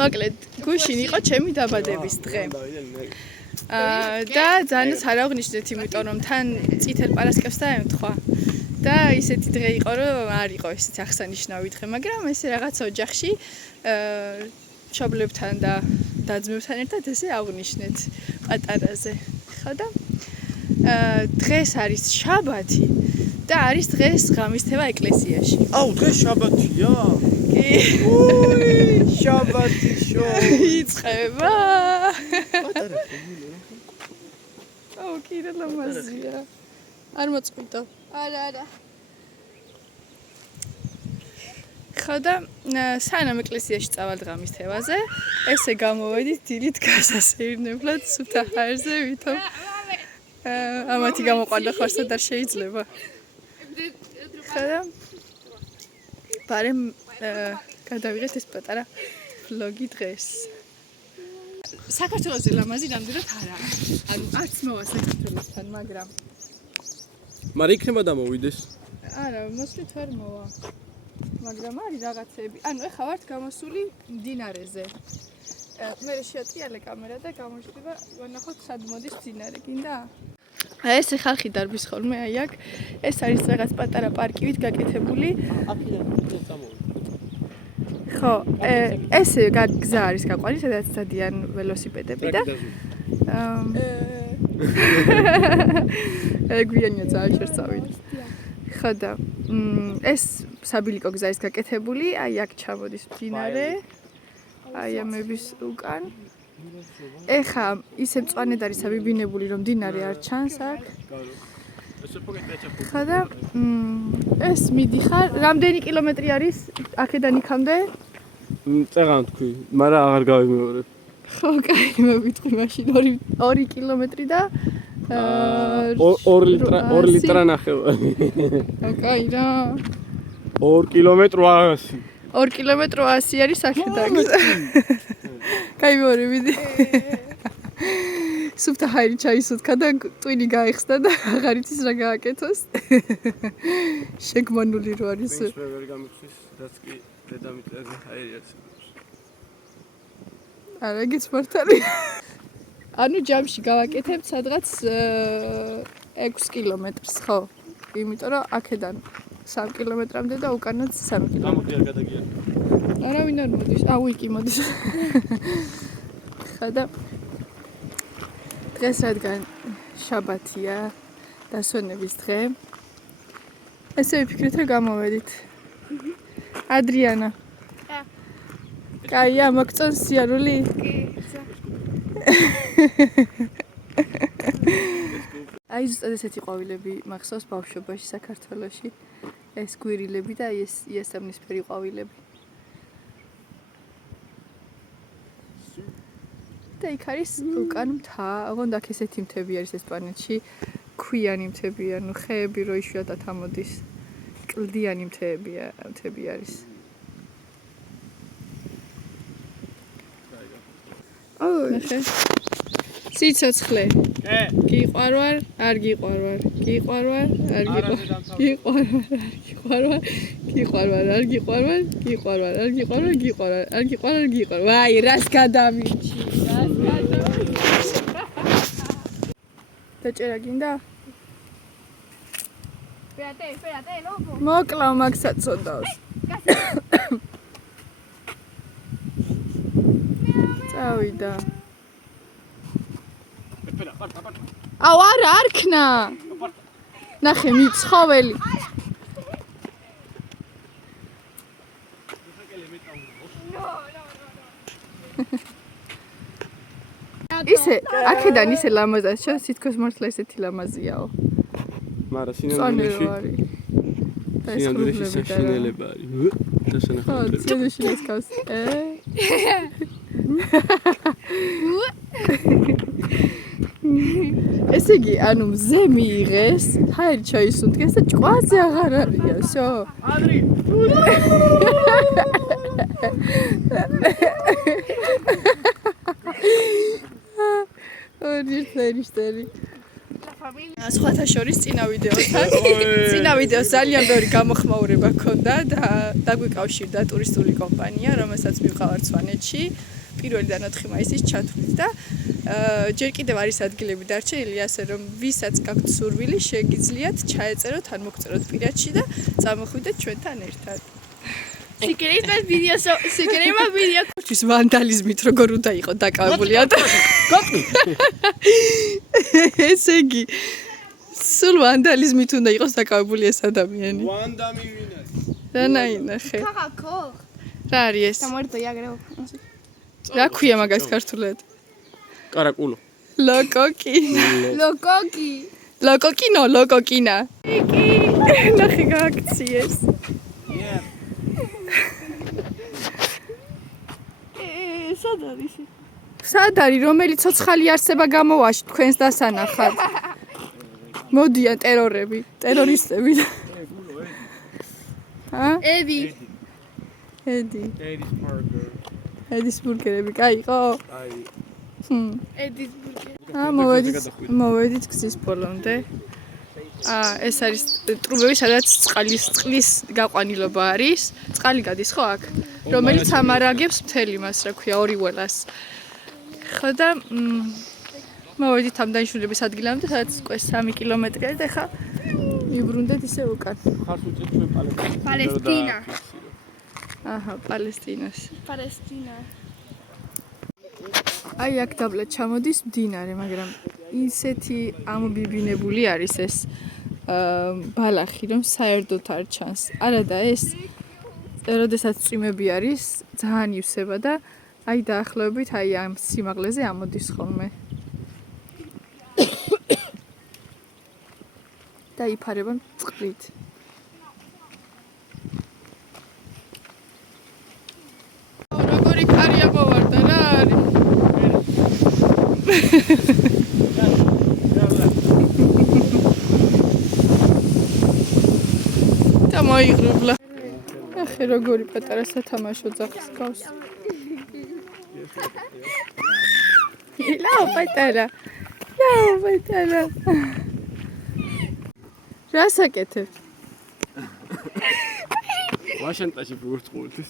მოკლედ, გუშინ იყო ჩემი დაბადების დღე. და ძალიან არ აღნიშნეთ, იმიტომ რომ თან წითელ პარასკევს დაემთხვა. და ისეთი დღე იყო, რომ არ იყო ესეთი აღსანიშნავი დღე, მაგრამ ესე რაღაც ოჯახში მშობლებთან და და-ძმებთან ერთად ესე აღნიშნეთ პატარაზე. ხო და დღეს არის შაბათი და არის დღეს ღამისთება ეკლესიაში. აუ, დღეს შაბათია? კი. შაბათი შო. იწყება. აუ, კიდე ლამაზია. არ მოწყვიტო. არა. ხო და სანამ ეკლესიაში წავალ ღამისთევაზე, ესე გამოვედით დილით გასასეირნებლად სუფთა ჰაერზე, ვითომ ამათი გამოყვანა ხარსად არ შეიძლება. ხო და ბარემ გადავიღეთ ეს პატარა ვლოგი დღეს. საქართველოს ლამაზი ნამდვილად არაა. ანუ არც მოვა საქართველოსთან, მაგრამ მაგრამ იქნება დამოვიდეს. არა, მოსვლით ვერ მოვა. მაგრამ არის რაღაცები. ანუ ეხლა ვართ გამოსული მდინარეზე. მე შეატიალე კამერა და გამოჩნდება, ვნახოთ სად მოდის მდინარე, გინდა? ეს ხალხი დარბის ხოლმე, აი აქ. ეს არის რაღაც პატარა პარკივით გაკეთებული. აქედან წამოვიდეთ. ხო, ეს გზა არის გაყვანი, სადაც დადიან ველოსიპედები და გვიანია ძალიან შევწავიდე. ხო და ეს საბილიკო გზა არის გაკეთებული, აი აქ ჩამოდის მდინარე. აი ამების უკან. ეხა ისე მწვანედ არის აბიბინებული, რომ მდინარე არ ჩანს აქ. ხო და ეს მიდიხარ, რამდენი კილომეტრი არის აქედან იქამდე? წეღან თქვი, მაგრამ აღარ გავიმეორებ. ხო, კაი, მოვიტყვი მაშინ 2 კილომეტრი და 2 ლიტრა ნახევარი. კაი რა. 2 კილომეტრი 100. 2 კილომეტრი 100 არის აქედან. კაი მოვიდი. სუფთა ჰაერი ჩაისუთქა და ტვინი გაიხსნა და აღარ იცის რა გააკეთოს. შეგმანული რო არის. მე ვერ გამიხსის, რაც კი დედამიწაზე ჰაერი არის. არა, იგიც მართალი. ანუ ჯამში გავაკეთებ სადღაც 6 კილომეტრს, ხო? იმიტომ რომ აქედან 3 კილომეტრამდე და უკანაც 3 კილომეტრი. გამოდი არ გადაგიან. არავინ არ მოდის. აუ, იგი მოდის. ხა და დღეს რადგან შაბათია, დასვენების დღე. ესე ვიფიქრეთ, რომ გამოვედით. ადრიანა. კაია, მოგწონს სიარული? კი. აი ზუსტად ესეთი ყვავილები მახსოვს ბავშვობაში საქართველოში. ეს გვირილები და ეს იასამნისფერი ყვავილები. და იქ არის უკან მთა, ოღონდ აქ ესეთი მთები არის ესპანეთში, ქვიანი მთები, ანუ ხეები რო იშვიათად ამოდის. კლდიანი მთები არის. ნახე. სიცოცხლე. გიყვარვარ, არ გიყვარვარ. გიყვარვარ, არ გიყვარვარ. ვაი, რას გადამიჩი. დაჭერა გინდა? Espérate, loco. მოკლავ მაგ საწოდავს. წავიდა. აუ არა, არ ქნა. ნახე, მიცხოველი. ისე, აქედან ისე ლამაზად შევ, თითქოს მართლა ესეთი ლამაზიაო. მაგრამ სინამდვილეში საშინელება არის. დასანახებლები. სინამდვილეში ეს კავს. ესე იგი, ანუ მზე მიიღეს, ჰაერი ჩაისუნთქეს და ჭყვაზე აღარ არია, всё. ადრი. ორი ფერიშტერი. სხვათა შორის წინა ვიდეოს ძალიან ბევრი გამოხმაურება ჰქონდა და დაგვიკავშირდა ტურისტული კომპანია, რომელსაც მივყავართ სვანეთში. 1-დან 4 მაისის ჩათვლით და ჯერ კიდევ არის ადგილები დარჩენილი, ასე რომ ვისაც გაქვთ სურვილი, შეგიძლიათ ჩაეწეროთ ან მოგწეროთ პირადში და წამოხვიდეთ ჩვენთან ერთად. სიკრეიტ ვიდეო ის ვანდალიზმით როგორ უნდა იყოს დაკავებული ესე იგი სულ ვანდალიზმით უნდა იყოს დაკავებული ეს ადამიანი. ვანდა მივინას. რანაინახე. ქაღაქო რა არის ეს? დამორდო იაგრეო რა ქვია მაგას ქართულად? კარაკულო. ლოკოკინა. კი. ნახე გააქციეს. სად არის რომელი ცოცხალი არსება გამოვაში თქვენს დასანახად? მოდიან ტერორისტები. ედი ედის ბურგერები კაიყო? აი. ედის ბურგერი მოვედით გზის ბოლომდე. ეს არის ტრუბები, სადაც წყლის გაყვანილობა არის. წყალი გადის ხო აქ? რომელიც ამარაგებს მთელი მას, რა ქვია, ორი ველას. ხო და მოვედით ამ დანიშნულების ადგილამდე, სადაც უკვე 3 კილომეტრია და ხა მიბრუნდეთ ისე უკან. ხარს უწევთ ჩვენ პალესტინა. აჰა, პალესტინას. პალესტინა. აი აქ დაბლად ჩამოდის მდინარე, მაგრამ ისეთი ამობიბინებული არის ეს ბალახი, რომ საერთოდ არ ჩანს. არა და ეს როდესაც წვიმები არის, ძალიან ივსება და აი დაახლოებით აი ამ სიმაღლეზე ამოდის ხოლმე. და იფარება წყლით. როგორი ქარია მოვარდა რა არის? და მოიღრუბლა. ახე როგორი პატარა სათამაშო ძაღლს გავს. ლაო პატარა. რა საკეთებ? ვაშანტაში ვურწყულთის.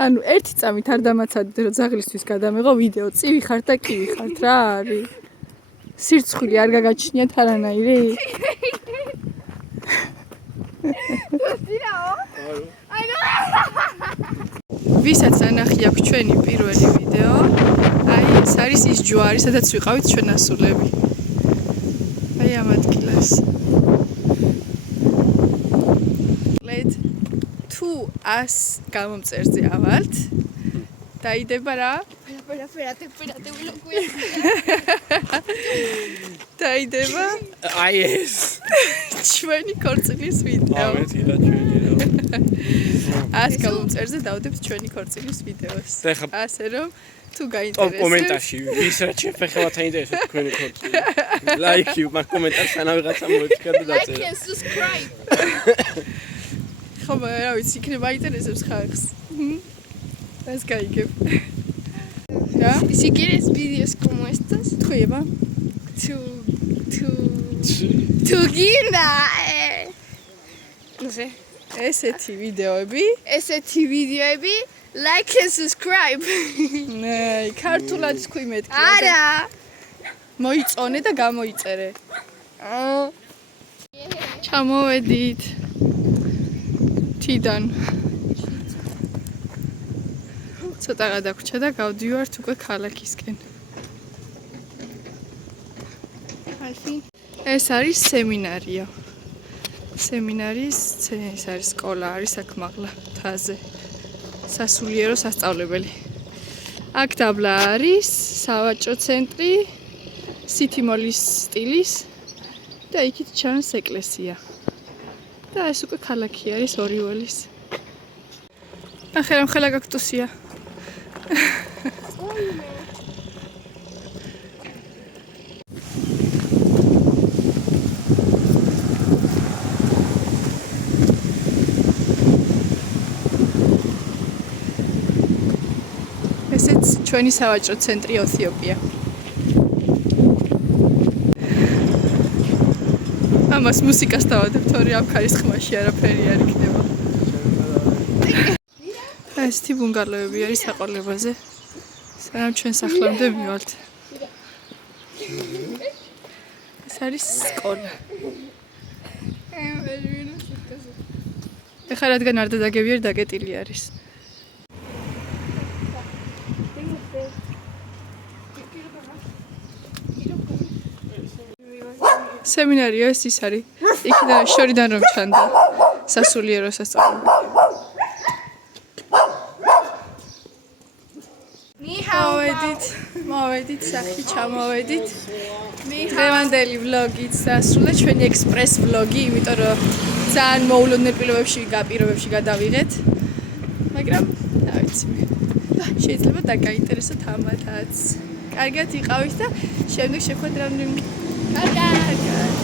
ანუ ერთი წამით არ დამაცადეთ რომ ძაღლისთვის გადამეღო ვიდეო, წივი ხართ და კივი ხართ რა არის? სირცხვილი არ გაგაჩნიათ არანაირი? ვისაც ანახი აქვს ჩვენი პირველი ვიდეო, აი ეს არის ის ჯვარი, სადაც ვიყავით ჩვენ ასულები. აი ამ ადგილას. ლედ თუ 100 გამომწერზე ავალთ, დაიდება რა? Espérate, დაიდება აი ეს. ჩვენი ქორწილის ვიდეო. ამეთი რა ჩვენი რა. ას გამომწერზე დავდებთ ჩვენი ქორწილის ვიდეოს. ასე რომ თუ გაინტერესებს კომენტარში ვის რა შეფეხებათ აინტერესებს თქვენი ქორწილი. ლაიქი მაგ კომენტარს ანა ვიღაცა მოიწკა და დაწერა. like and subscribe. ხო, რა ვიცი, იქნება აინტერესებს ხალხს. ეს გაიგებ. Si quieres vídeos como estos, tu guinda, no sé, ესეთი ვიდეოები, like and subscribe. ნე, ქართულად თქვი მეთქი. არა. მოიწონე და გამოიწერე. ჩამოვედით. თიდან. ცოტა გადაგვრჩა და გავდივართ უკვე ქალაქისკენ. ეს არის სემინარია. სემინარის ეს არის სკოლა, არის აქ მაღლა მთაზე. სასულიერო სასწავლებელი. აქ დაბლა არის სავაჭრო ცენტრი, სითიმოლის სტილის და იქით ჩანს ეკლესია. და ეს უკვე ქალაქი არის ორიველის. ახლა რამ ხელა გაკტუსია. ესეც ჩვენი სავაჭრო ცენტრი ეთიოპია. ამას მუსიკას დავადებ, თორე ამ ქარის ხმაში არაფერი არ იქნება. ესეთი ბუნგალოები არის საყოლებაზე. სანამ ჩვენ სახლამდე მივალთ. ეს არის სკოლა. ეხლა რადგან არ დადაგებიერ დაკეტილი არის. სემინარია ის არის. იქიდან შორიდან რომ ჩანდა სასულიერო სასწავლებელი. მოვედით სახში ჩამოვედით. დღევანდელი ვლოგიც დასრულდა, ჩვენი ექსპრეს ვლოგი, იმიტომ რომ ძალიან მოულოდნელ პირობებში გადავიღეთ. მაგრამ რა ვიცი მე. შეიძლება დაგაინტერესოთ ამათაც. კარგად იყავით და შემდეგ შეხვედრამდე. კარგად.